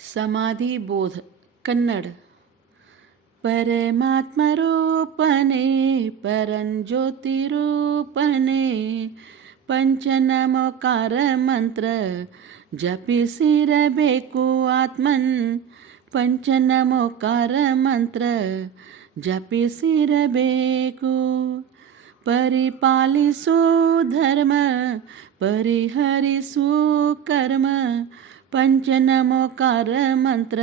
समाधि बोध कन्नड़ परमात्म रूपने ಪರಂಜ್ಯೋತಿ ರೂಪನೆ ಪಂಚನಮೋಕಾರ ಮಂತ್ರ ಜಪಿಸಿರಬೇಕು ಆತ್ಮನ್ ಪಂಚನಮೋಕಾರ ಮಂತ್ರ ಜಪಿಸಿರಬೇಕು ಪರಿಪಾಲಿಸು ಧರ್ಮ ಪರಿಹರಿಸು ಕರ್ಮ ಪಂಚನಮೋಕಾರ ಮಂತ್ರ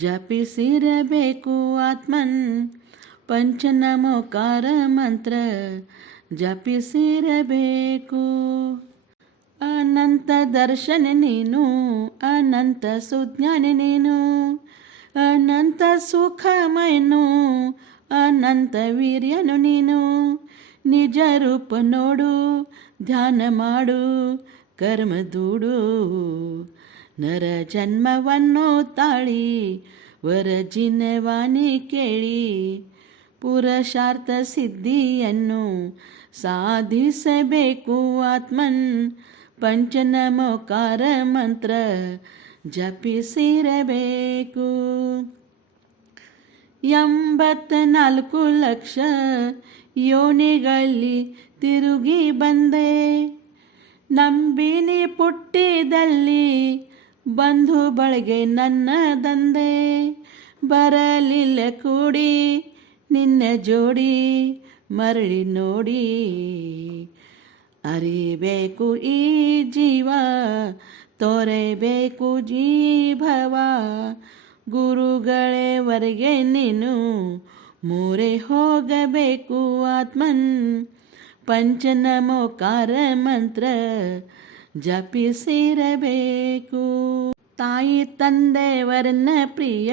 ಜಪಿಸಿರಬೇಕು ಆತ್ಮನ್ ಪಂಚನಮೋಕಾರ ಮಂತ್ರ ಜಪಿಸಿರಬೇಕು. ಅನಂತ ದರ್ಶನ ನೀನು, ಅನಂತ ಸುಜ್ಞಾನ ನೀನು, ಅನಂತ ಸುಖಮಯನು, ಅನಂತ ವೀರ್ಯನು ನೀನು. ನಿಜ ರೂಪ ನೋಡು, ಧ್ಯಾನ ಮಾಡು, ಕರ್ಮ ದೂಡು. ನರ ಜನ್ಮವನ್ನು ತಾಳಿ ವರಜಿನ ವಾಣಿ ಕೇಳಿ ಪುರುಷಾರ್ಥ ಸಿದ್ಧಿಯನ್ನು ಸಾಧಿಸಬೇಕು ಆತ್ಮನ್ ಪಂಚನಮೋಕಾರ ಮಂತ್ರ ಜಪಿಸಿರಬೇಕು. 84 ಲಕ್ಷ ಯೋನಿಗಳಲ್ಲಿ ತಿರುಗಿ ಬಂದೆ, ನಂಬಿನಿ ಪುಟ್ಟಿದಲ್ಲಿ ಬಂಧು ಬಳಗೆ ನನ್ನ ದಂದೆ. ಬರಲಿಲ್ಲ ಕೂಡಿ ನಿನ್ನ ಜೋಡಿ ಮರಳಿ ನೋಡಿ. ಅರಿಬೇಕು ಈ ಜೀವ ತೋರಬೇಕು ಜೀಭವ. ಗುರುಗಳೇವರೆಗೆ ನೀನು ಮೂರೆ ಹೋಗಬೇಕು ಆತ್ಮನ್ ಪಂಚನಮೋಕಾರ ಮಂತ್ರ ಜಪಿಸಿರಬೇಕು. ತಾಯಿ ತಂದೆಯವರನ್ನ ಪ್ರಿಯ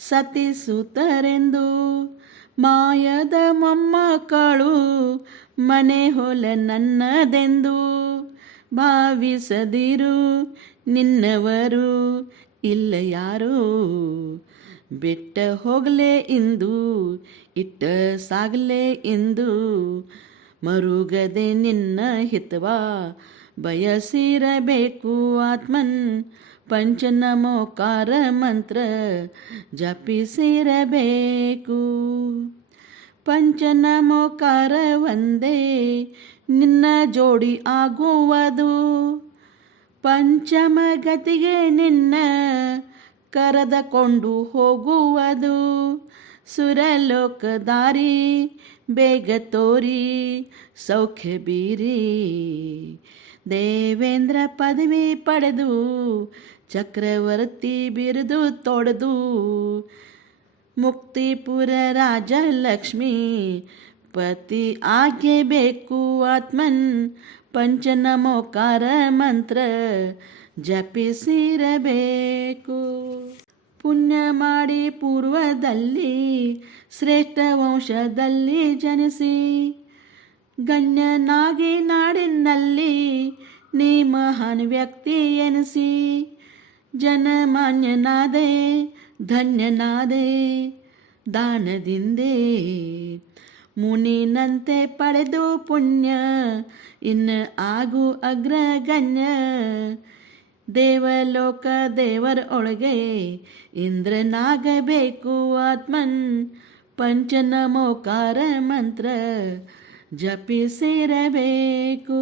ಸತಿ ಸುತರೆಂದು ಮಾಯದ ಮೊಮ್ಮಕ್ಕಳು ಮನೆ ಹೊಲ ನನ್ನದೆಂದು ಭಾವಿಸದಿರು. ನಿನ್ನವರು ಇಲ್ಲ ಯಾರು ಬಿಟ್ಟ ಹೋಗಲೇ ಇಂದು ಇಟ್ಟ ಸಾಗಲೇ ಇಂದು. ಮರುಗದೆ ನಿನ್ನ ಹಿತವ ಬಯಸಿರಬೇಕು ಆತ್ಮನ್ ಪಂಚನಮೋಕಾರ ಮಂತ್ರ ಜಪಿಸಿರಬೇಕು. ಪಂಚನಮೋಕಾರ ಒಂದೇ ನಿನ್ನ ಜೋಡಿ ಆಗುವುದು. ಪಂಚಮಗತಿಗೆ ನಿನ್ನ ಕರೆದುಕೊಂಡು ಹೋಗುವುದು. ಸುರಲೋಕ ದಾರಿ ಬೇಗ ತೋರಿ ಸೌಖ್ಯ ಬೀರಿ. ದೇವೇಂದ್ರ ಪದವಿ ಪಡೆದು ಚಕ್ರವರ್ತಿ ಬಿರುದು ತೊಡೆದು ಮುಕ್ತಿಪುರ ರಾಜಲಕ್ಷ್ಮಿ ಪತಿ ಆಗಬೇಕು ಆತ್ಮನ್ ಪಂಚನಮೋಕಾರ ಮಂತ್ರ ಜಪಿಸಿರಬೇಕು. ಪುಣ್ಯ ಮಾಡಿ ಪೂರ್ವದಲ್ಲಿ ಶ್ರೇಷ್ಠ ವಂಶದಲ್ಲಿ ಜನಿಸಿ ಗಣ್ಯನಾಗಿ ನಾಡಿನಲ್ಲಿ ನೀ ಮಹಾನ್ ವ್ಯಕ್ತಿ ಎನಿಸಿ. ಜನಮಾನ್ಯನಾದೆ ಧನ್ಯನಾದೆ ದಾನದಿಂದೆ. ಮುನಿನಂತೆ ಪಡೆದು ಪುಣ್ಯ ಇನ್ನು ಆಗು ಅಗ್ರಗಣ್ಯ. ದೇವಲೋಕ ದೇವರ ಒಳಗೆ ಇಂದ್ರನಾಗಬೇಕು ಆತ್ಮನ್ ಪಂಚನಮೋಕಾರ ಮಂತ್ರ ಜಪಿಸಿರಬೇಕು.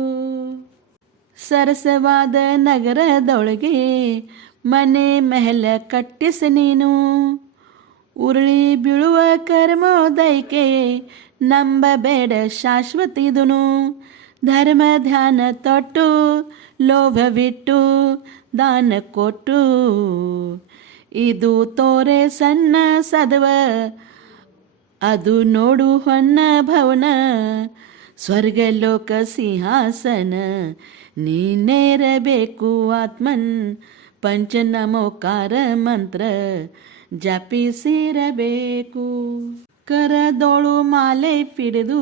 ಸರಸವಾದ ನಗರದೊಳಗೆ ಮನೆ ಮೆಹಲ ಕಟ್ಟಿಸಿ ನೀನು. ಉರುಳಿ ಬೀಳುವ ಕರ್ಮೋದಯಕ್ಕೆ ನಂಬಬೇಡ ಶಾಶ್ವತಿದುನು. ಧರ್ಮ ಧ್ಯಾನ ತೊಟ್ಟು ಲೋಭವಿಟ್ಟು ದಾನ ಕೊಟ್ಟು. ಇದು ತೋರೆ ಸಣ್ಣ ಸದವ ಅದು ನೋಡು ಹೊನ್ನ ಭವನ. ಸ್ವರ್ಗಲೋಕ ಸಿಂಹಾಸನ ನೀನೇರಬೇಕು ಆತ್ಮನ್ ಪಂಚನಮೋಕಾರ ಮಂತ್ರ ಜಪಿಸಿರಬೇಕು. ಕರದೋಳು ಮಾಲೆ ಪಿಡಿದು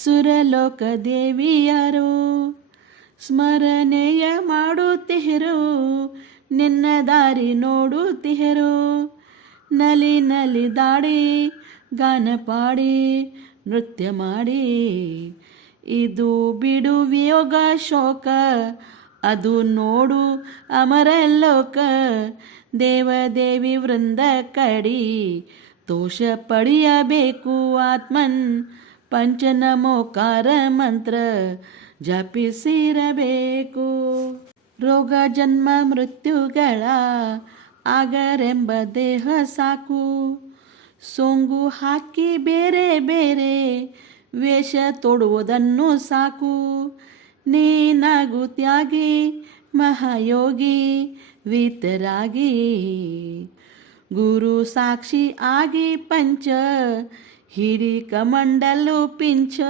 ಸುರಲೋಕ ದೇವಿಯರು ಸ್ಮರಣೆಯ ಮಾಡುತ್ತಿಹರು. ನಿನ್ನ ದಾರಿ ನೋಡುತ್ತಿಹರು. ನಲಿ ನಲಿ ದಾಡಿ ಗಾನ ಪಾಡಿ ನೃತ್ಯ ಮಾಡಿ. ಇದು ಬಿಡು ವಿಯೋಗ ಶೋಕ ಅದು ನೋಡು ಅಮರ ಲೋಕ. ದೇವದೇವಿ ವೃಂದ ಕಡಿ ತೋಷ ಪಡೆಯಬೇಕು ಆತ್ಮನ್. ಪಂಚನಮೋಕಾರ ಮಂತ್ರ ಜಪಿಸಿರಬೇಕು. ರೋಗ ಜನ್ಮ ಮೃತ್ಯುಗಳ ಆಗರೆಂಬ ದೇಹ ಸಾಕು. ಸೋಂಗು ಹಾಕಿ ಬೇರೆ ಬೇರೆ ವೇಷ ತೊಡುವುದನ್ನು ಸಾಕು. ನೀನಾಗು ತ್ಯಾಗಿ ಮಹಾಯೋಗಿ ವೀತರಾಗಿ. ಗುರು ಸಾಕ್ಷಿ ಆಗಿ ಪಂಚ ಹಿಡಿ ಕಮಂಡಲು ಪಿಂಚ.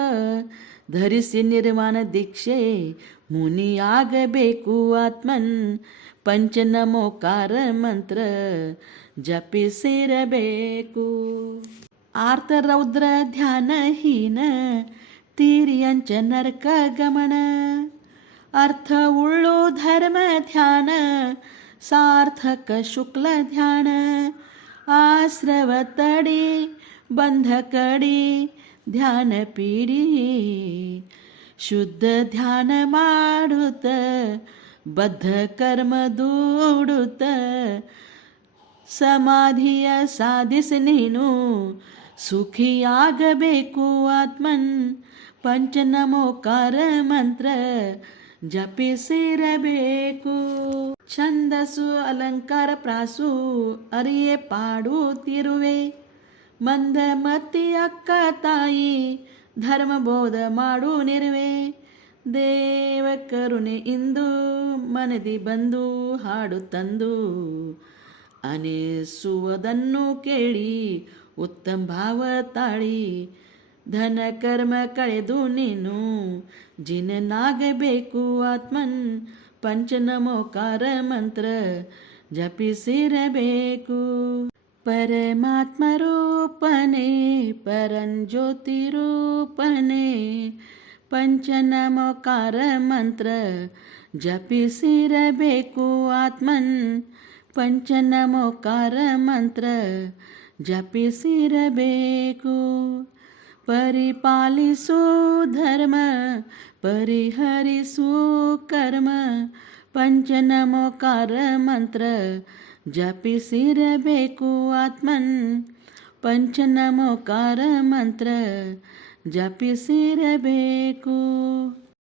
ಧರಿಸಿ ನಿರ್ವಾಣ ದೀಕ್ಷೆ ಮುನಿಯಾಗಬೇಕು ಆತ್ಮನ್. ಪಂಚನಮೋಕಾರ ಮಂತ್ರ ಜಪಿಸಿರಬೇಕು. ಆರ್ತರೌದ್ರ ಧ್ಯಾನಹೀನ ತೀರಿಯಂಚ ನರಕ ಗಮನ. ಅರ್ಥವುಳ್ಳು ಧರ್ಮ ಧ್ಯಾನ ಸಾರ್ಥಕ ಶುಕ್ಲ ಧ್ಯಾನ. ಆಶ್ರವ ತಡಿ ಬಂಧ ಕಡಿ ಧ್ಯಾನ ಪೀಡಿ. ಶುದ್ಧ ಧ್ಯಾನ ಮಾಡುತ್ತ ಬದ್ಧ ಕರ್ಮ ದೂಡುತ್ತ. ಸಮಾಧಿಯ ಸಾಧಿಸಿ ನೀನು ಸುಖಿಯಾಗಬೇಕು ಆತ್ಮನ್. ಪಂಚನಮೋಕಾರ ಮಂತ್ರ ಜಪಿಸಿರಬೇಕು. ಛಂದಸ್ಸು ಅಲಂಕಾರ ಪ್ರಾಸು ಅರಿಯೇ ಪಾಡುತ್ತಿರುವೆ. ಮಂದಮತಿ ಅಕ್ಕ ತಾಯಿ ಧರ್ಮಬೋಧ ಮಾಡು ನಿರುವೆ. ದೇವ ಕರುಣೆ ಇಂದು ಮನದಿ ಬಂದು ಹಾಡು ತಂದು. ಅನಿಸುವುದನ್ನು ಕೇಳಿ ಉತ್ತಮ ಭಾವ ತಾಳಿ. ಧನ ಕರ್ಮ ಕಳೆದು ನೀನು ಜಿನನಾಗಬೇಕು ಆತ್ಮನ್. ಪಂಚನಮೋಕಾರ ಮಂತ್ರ ಜಪಿಸಿರಬೇಕು. ಪರಮಾತ್ಮ ರೂಪನೆ ಪರಂಜ್ಯೋತಿ ರೂಪನೆ. ಪಂಚನಮೋಕಾರ ಮಂತ್ರ ಜಪಿಸಿರಬೇಕು ಆತ್ಮನ್. ಪಂಚನಮೋಕಾರ ಮಂತ್ರ ಜಪಿಸಿರಬೇಕು. ಪರಿಪಾಲಿಸು ಧರ್ಮ ಪರಿಹರಿಸು ಕರ್ಮ. ಪಂಚನಮೋಕಾರ ಮಂತ್ರ ಜಪಿಸಿರಬೇಕು ಆತ್ಮನ್. ಪಂಚನಮೋಕಾರ ಮಂತ್ರ ಜಪಿಸಿರಬೇಕು.